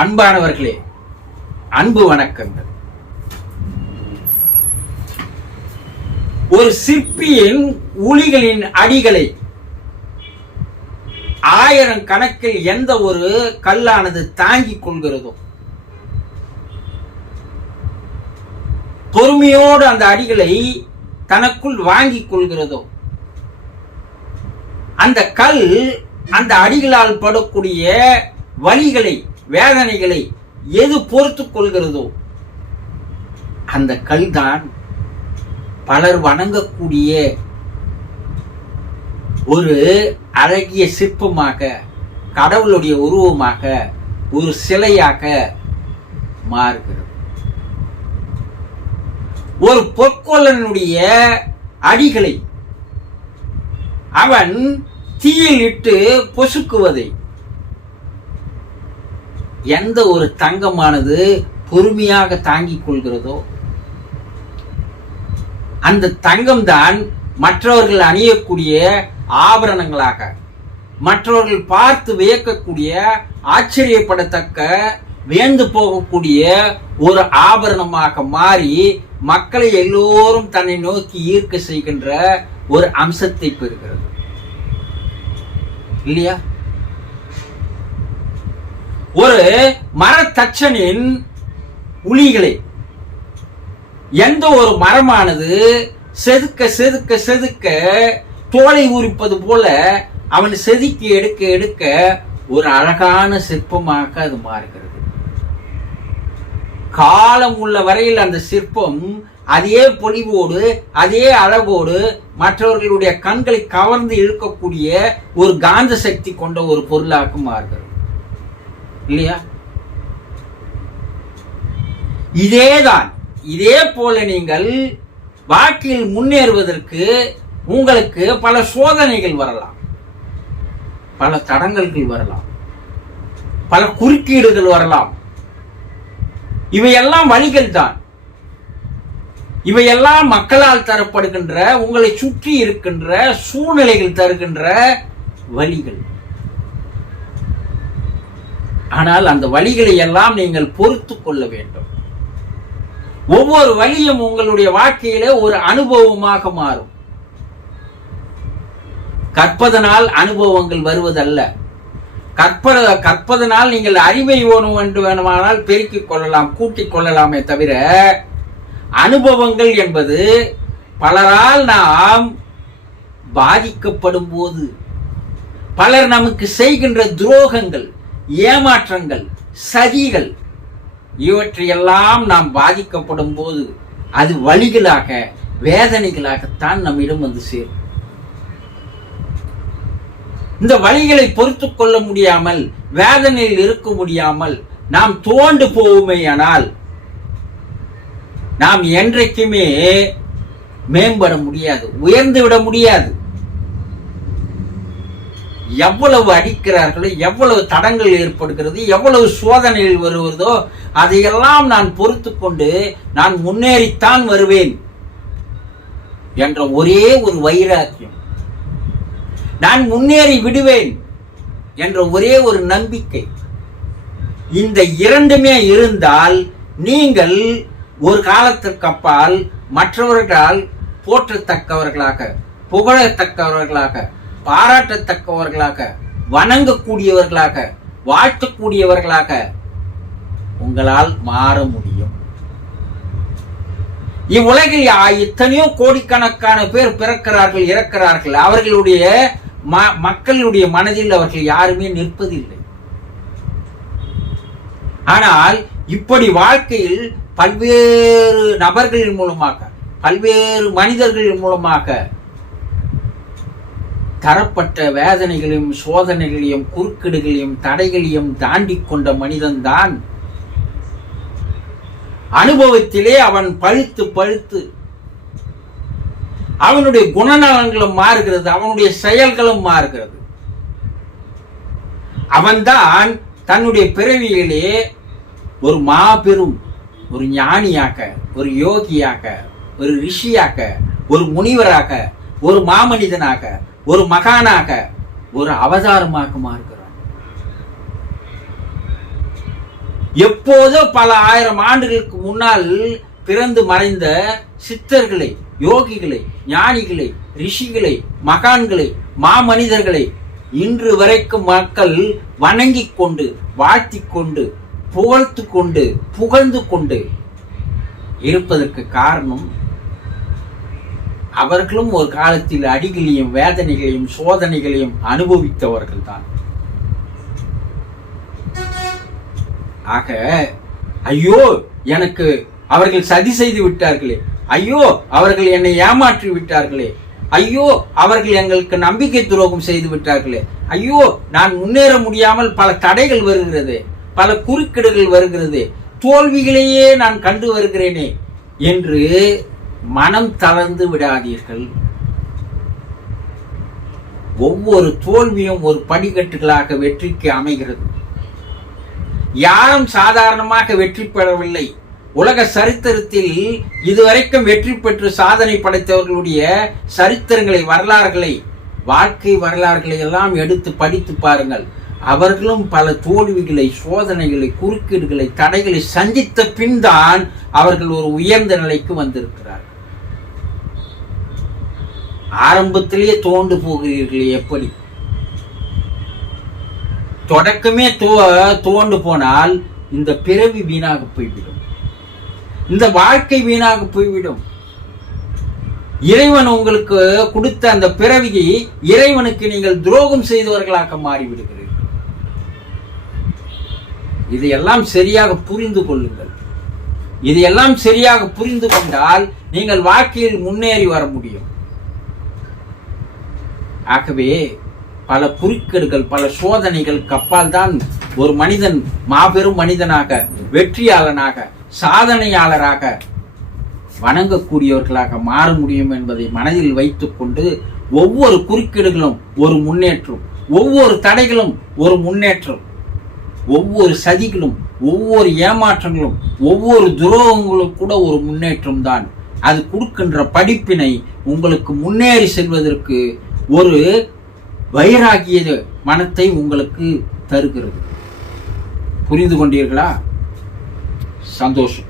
அன்பானவர்களே, அன்பு வணக்கங்கள். ஒரு சிற்பியின் உளிகளின் அடிகளை 1000 கணக்கில் எந்த ஒரு கல்லானது தாங்கிக் கொள்கிறதோ, பொறுமையோடு அந்த அடிகளை தனக்குள் வாங்கிக் கொள்கிறதோ, அந்த கல் அந்த அடிகளால் படக்கூடிய வலிகளை, வேதனைகளை எது பொறுத்துக் கொள்கிறதோ அந்த கல் தான் பலர் வணங்கக்கூடிய ஒரு அழகிய சிற்பமாக, கடவுளுடைய உருவமாக, ஒரு சிலையாக மாறுகிறது. ஒரு பொற்கொல்லனுடைய அடிகளை அவன் தீயில் இட்டு பொசுக்குவதை எந்த ஒரு தங்கமானது பொறுமையாக தாங்கிக் கொள்கிறதோ, அந்த தங்கம் தான் மற்றவர்கள் அணியக்கூடிய ஆபரணங்களாக, மற்றவர்கள் பார்த்து வியக்கக்கூடிய, ஆச்சரியப்படத்தக்க, வியந்து போகக்கூடிய ஒரு ஆபரணமாக மாறி மக்களை எல்லோரும் தன்னை நோக்கி ஈர்க்க செய்கின்ற ஒரு அம்சத்தை பெறுகிறது இல்லையா? ஒரு மரத்தச்சனின் உளிகளை எந்த ஒரு மரமானது செதுக்க செதுக்க செதுக்க தோலை உரிப்பது போல அவன் செதுக்கி எடுக்க எடுக்க ஒரு அழகான சிற்பமாக அது மாறுகிறது. காலம் உள்ள வரையில் அந்த சிற்பம் அதே பொலிவோடு, அதே அழகோடு மற்றவர்களுடைய கண்களை கவர்ந்து இழுக்கக்கூடிய ஒரு காந்த சக்தி கொண்ட ஒரு பொருளாக மாறுகிறது இல்லையா? இதேதான். இதே போல நீங்கள் வாழ்க்கையில் முன்னேறுவதற்கு உங்களுக்கு பல சோதனைகள் வரலாம், பல தடங்கல்கள் வரலாம், பல குறுக்கீடுகள் வரலாம். இவையெல்லாம் வழிகள் தான். இவையெல்லாம் மக்களால் தரப்படுகின்ற, உங்களை சுற்றி இருக்கின்ற சூழ்நிலைகள் தருகின்ற வழிகள். ஆனால் அந்த வழிகளை எல்லாம் நீங்கள் பொறுத்து கொள்ள வேண்டும். ஒவ்வொரு வழியும் உங்களுடைய வாழ்க்கையிலே ஒரு அனுபவமாக மாறும். கற்பதனால் அனுபவங்கள் வருவதல்ல. கற்பதனால் நீங்கள் அறிவை வேண்டுமானால் பெருக்கிக் கொள்ளலாம், கூட்டிக் கொள்ளலாமே தவிர, அனுபவங்கள் என்பது பலரால் நாம் பாதிக்கப்படும் போது, பலர் நமக்கு செய்கின்ற துரோகங்கள், ஏமாற்றங்கள், சதிகள், இவற்றையெல்லாம் நாம் பாதிக்கப்படும் போது அது வலிகளாக, வேதனைகளாகத்தான் நம்மிடம் வந்து சேரும். இந்த வலிகளை பொறுத்துக் கொள்ள முடியாமல், வேதனையில் இருக்க முடியாமல் நாம் தோண்டு போவோமேயானால் நாம் என்றைக்குமே மேம்பட முடியாது, உயர்ந்து விட முடியாது. எவ்வளவு அடிக்கிறார்களோ, எவ்வளவு தடங்கள் ஏற்படுகிறது, எவ்வளவு சோதனைகள் வருவதோ அதையெல்லாம் நான் பொறுத்து கொண்டு நான் முன்னேறித்தான் வருவேன் என்ற ஒரே ஒரு வைராக்கியம், நான் முன்னேறி விடுவேன் என்ற ஒரே ஒரு நம்பிக்கை, இந்த இரண்டுமே இருந்தால் நீங்கள் ஒரு காலத்திற்கு அப்பால் மற்றவர்களால் போற்றத்தக்கவர்களாக, புகழத்தக்கவர்களாக, பாராட்டத்தக்கவர்களாக, வணங்கக்கூடியவர்களாக, வாழ்த்தக்கூடியவர்களாக உங்களால் மாற முடியும். இவ்வுலகில் எத்தனையோ கோடிக்கணக்கான பேர் பிறக்கிறார்கள், இறக்கிறார்கள். அவர்களுடைய மக்களுடைய மனதில் அவர்கள் யாருமே நிற்பதில்லை. ஆனால் இப்படி வாழ்க்கையில் பல்வேறு நபர்களின் மூலமாக, பல்வேறு மனிதர்களின் மூலமாக தரப்பட்ட வேதனைகளையும், சோதனைகளையும், குறுக்கீடுகளையும், தடைகளையும் தாண்டி கொண்ட மனிதன்தான் அனுபவத்திலே அவன் பழுத்து பழுத்து அவனுடைய குணநலன்களும் மாறுகிறது, அவனுடைய செயல்களும் மாறுகிறது. அவன்தான் தன்னுடைய பிறவியிலே ஒரு மாபெரும், ஒரு ஞானியாக, ஒரு யோகியாக, ஒரு ரிஷியாக, ஒரு முனிவராக, ஒரு மாமனிதனாக, ஒரு மகானாக, ஒரு அவதாரமாக மாறுகிறான். எப்போதோ பல ஆயிரம் ஆண்டுகளுக்கு முன்னால் பிறந்து மறைந்த சித்தர்களை, யோகிகளை, ஞானிகளை, ரிஷிகளை, மகான்களை, மாமனிதர்களை இன்று வரைக்கும் மக்கள் வணங்கிக் கொண்டு, வாழ்த்திக் கொண்டு, புகழ்த்து கொண்டு, புகழ்ந்து கொண்டு இருப்பதற்கு காரணம் அவர்களும் ஒரு காலத்தில் அடிகளையும் வேதனைகளையும் சோதனைகளையும் அனுபவித்தவர்கள் தான். ஆக ஐயோ எனக்கு அவர்கள் சதி செய்து விட்டார்களே, ஐயோ அவர்கள் என்னை ஏமாற்றி விட்டார்களே, ஐயோ அவர்கள் எங்களுக்கு நம்பிக்கை துரோகம் செய்து விட்டார்களே, ஐயோ நான் முன்னேற முடியாமல் பல தடைகள் வருகிறது, பல குறுக்கீடுகள் வருகிறது, தோல்விகளையே நான் கண்டு வருகிறேனே என்று மனம் தளர்ந்து விடாதீர்கள். ஒவ்வொரு தோல்வியும் ஒரு படிக்கட்டுகளாக வெற்றிக்கு அமைகிறது. யாரும் சாதாரணமாக வெற்றி பெறவில்லை. உலக சரித்திரத்தில் இதுவரைக்கும் வெற்றி பெற்று சாதனை படைத்தவர்களுடைய சரித்திரங்களை, வரலாறுகளை, வாழ்க்கை வரலாறுகளை எல்லாம் எடுத்து படித்து பாருங்கள். அவர்களும் பல தோல்விகளை, சோதனைகளை, குறுக்கீடுகளை, தடைகளை சந்தித்த பின் தான் அவர்கள் ஒரு உயர்ந்த நிலைக்கு வந்திருக்கிறார்கள். ஆரம்பத்திலேயே தோண்டு போகிறீர்கள். எப்படி? தொடக்கமே தோண்டு போனால் இந்த பிறவி வீணாக போய்விடும், இந்த வாழ்க்கை வீணாக போய்விடும். இறைவன் உங்களுக்கு கொடுத்த அந்த பிறவியை இறைவனுக்கு நீங்கள் துரோகம் செய்தவர்களாக மாறிவிடுகிறீர்கள். இதையெல்லாம் சரியாக புரிந்து கொள்ளுங்கள். இதையெல்லாம் சரியாக புரிந்து கொண்டால் நீங்கள் வாழ்க்கையில் முன்னேறி வர முடியும். ஆகவே பல குறுக்கீடுகள், பல சோதனைகளுக்கு அப்பால் தான் ஒரு மனிதன் மாபெரும் மனிதனாக, வெற்றியாளனாக, சாதனையாளராக, வணங்கக்கூடியவர்களாக மாற முடியும் என்பதை மனதில் வைத்துக் கொண்டு ஒவ்வொரு குறுக்கீடுகளும் ஒரு முன்னேற்றம், ஒவ்வொரு தடைகளும் ஒரு முன்னேற்றம், ஒவ்வொரு சதிகளும், ஒவ்வொரு ஏமாற்றங்களும், ஒவ்வொரு துரோகங்களும் கூட ஒரு முன்னேற்றம் தான். அது கொடுக்கின்ற படிப்பினை உங்களுக்கு முன்னேறி செல்வதற்கு ஒரு வைராகிய மனத்தை உங்களுக்கு தருகிறது. புரிந்து கொண்டீர்களா? சந்தோஷம்.